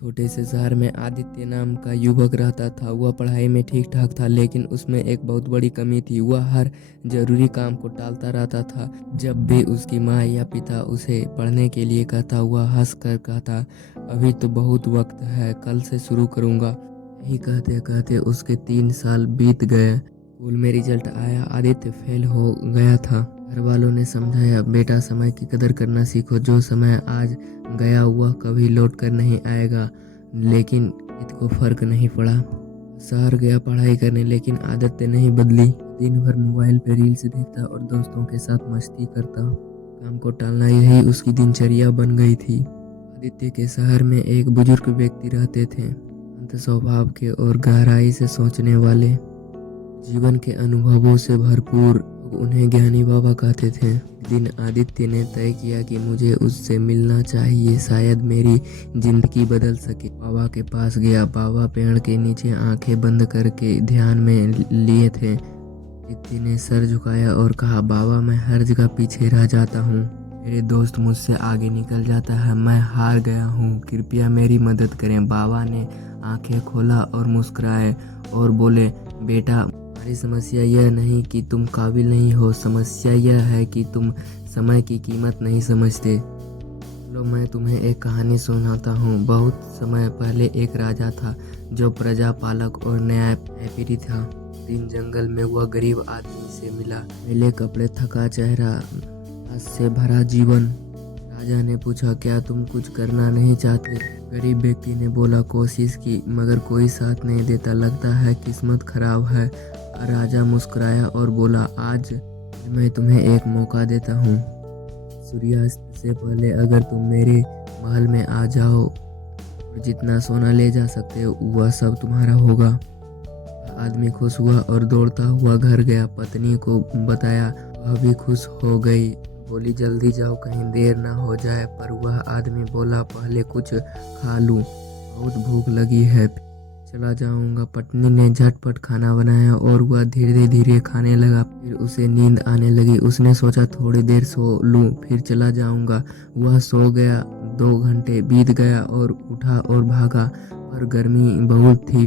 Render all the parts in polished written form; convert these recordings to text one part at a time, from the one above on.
छोटे से शहर में आदित्य नाम का युवक रहता था। वह पढ़ाई में ठीक ठाक था, लेकिन उसमें एक बहुत बड़ी कमी थी। वह हर जरूरी काम को टालता रहता था। जब भी उसकी माँ या पिता उसे पढ़ने के लिए कहता, वह हंस कर कहता, अभी तो बहुत वक्त है, कल से शुरू करूँगा। यही कहते कहते उसके 3 साल बीत गए। स्कूल में रिजल्ट आया, आदित्य फेल हो गया था। घर वालों ने समझाया, बेटा समय की कदर करना सीखो, जो समय आज गया वह कभी लौट कर नहीं आएगा। लेकिन इसको फर्क नहीं पड़ा। शहर गया पढ़ाई करने, लेकिन आदतें नहीं बदली। दिन भर मोबाइल पे रील्स देखता और दोस्तों के साथ मस्ती करता। काम को टालना यही उसकी दिनचर्या बन गई थी। आदित्य के शहर में एक बुजुर्ग व्यक्ति रहते थे, शांत स्वभाव के और गहराई से सोचने वाले। जीवन के अनुभवों से भरपूर, उन्हें ज्ञानी बाबा कहते थे। एक दिन आदित्य ने तय किया कि मुझे उससे मिलना चाहिए, शायद मेरी जिंदगी बदल सके। बाबा के पास गया। बाबा पेड़ के नीचे आंखें बंद करके ध्यान में लिए थे। आदित्य ने सर झुकाया और कहा, बाबा मैं हर जगह पीछे रह जाता हूँ, मेरे दोस्त मुझसे आगे निकल जाता है, मैं हार गया हूँ, कृपया मेरी मदद करें। बाबा ने आंखें खोला और मुस्कुराए और बोले, बेटा तुम्हारी समस्या यह नहीं कि तुम काबिल नहीं हो, समस्या यह है कि तुम समय की कीमत नहीं समझते। चलो मैं तुम्हें एक कहानी सुनाता हूँ। बहुत समय पहले एक राजा था जो प्रजा पालक और न्यायप्रिय था। दिन जंगल में वह गरीब आदमी से मिला। मैले कपड़े, थका चेहरा, आस से भरा जीवन। राजा ने पूछा, क्या तुम कुछ करना नहीं चाहते? गरीब व्यक्ति ने बोला, कोशिश की मगर कोई साथ नहीं देता, लगता है किस्मत खराब है। राजा मुस्कुराया और बोला, आज मैं तुम्हें एक मौका देता हूँ। सूर्यास्त से पहले अगर तुम मेरे महल में आ जाओ और जितना सोना ले जा सकते हो वह सब तुम्हारा होगा। आदमी खुश हुआ और दौड़ता हुआ घर गया। पत्नी को बताया, वह भी खुश हो गई, बोली जल्दी जाओ कहीं देर ना हो जाए। पर वह आदमी बोला, पहले कुछ खा लूं, बहुत भूख लगी है, चला जाऊंगा। पत्नी ने झटपट खाना बनाया और वह धीरे धीरे खाने लगा। फिर उसे नींद आने लगी। उसने सोचा थोड़ी देर सो लूं, फिर चला जाऊंगा। वह सो गया। 2 घंटे बीत गया और उठा और भागा, पर गर्मी बहुत थी।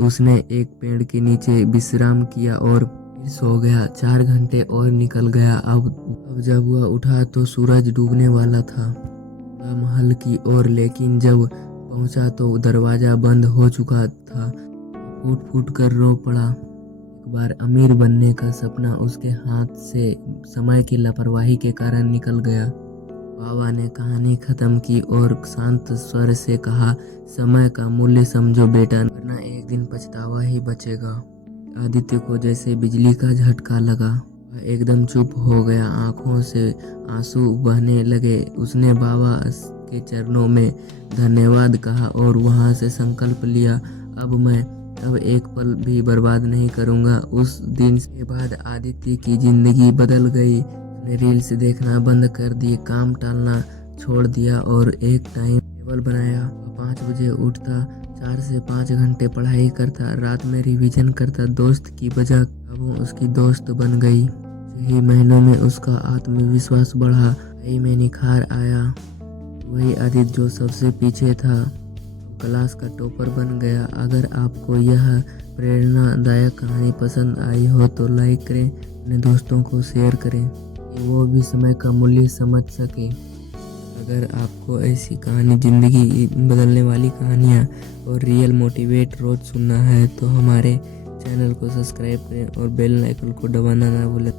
उसने एक पेड़ के नीचे विश्राम किया और फिर सो गया। 4 घंटे और निकल गया। अब जब वह उठा तो सूरज डूबने वाला था। महल की ओर, लेकिन जब पहुंचा तो दरवाजा बंद हो चुका था। फूट फूट कर रो पड़ा। एक बार अमीर बनने का सपना उसके हाथ से समय की लापरवाही के कारण निकल गया। बाबा ने कहानी खत्म की और शांत स्वर से कहा, समय का मूल्य समझो बेटा, वरना एक दिन पछतावा ही बचेगा। आदित्य को जैसे बिजली का झटका लगा। वह एकदम चुप हो गया, आंखों से आंसू बहने लगे। उसने बाबा के चरणों में धन्यवाद कहा और वहां से संकल्प लिया, अब मैं अब एक पल भी बर्बाद नहीं करूंगा। उस दिन के बाद आदित्य की जिंदगी बदल गई। उसने रील्स देखना बंद कर दिए, काम टालना छोड़ दिया और एक टाइम टेबल बनाया। 5 बजे उठता, 4 से 5 घंटे पढ़ाई करता, रात में रिवीजन करता। दोस्त की वजह किताबों उसकी दोस्त बन गई। यही महीनों में उसका आत्मविश्वास बढ़ा, पढ़ाई में निखार आया। वही आदित्य जो सबसे पीछे था क्लास का टॉपर बन गया। अगर आपको यह प्रेरणादायक कहानी पसंद आई हो तो लाइक करें, अपने दोस्तों को शेयर करें कि वो भी समय का मूल्य समझ सके। अगर आपको ऐसी कहानी, जिंदगी बदलने वाली कहानियाँ और रियल मोटिवेट रोज सुनना है तो हमारे चैनल को सब्सक्राइब करें और बेल आइकन को दबाना ना भूलें।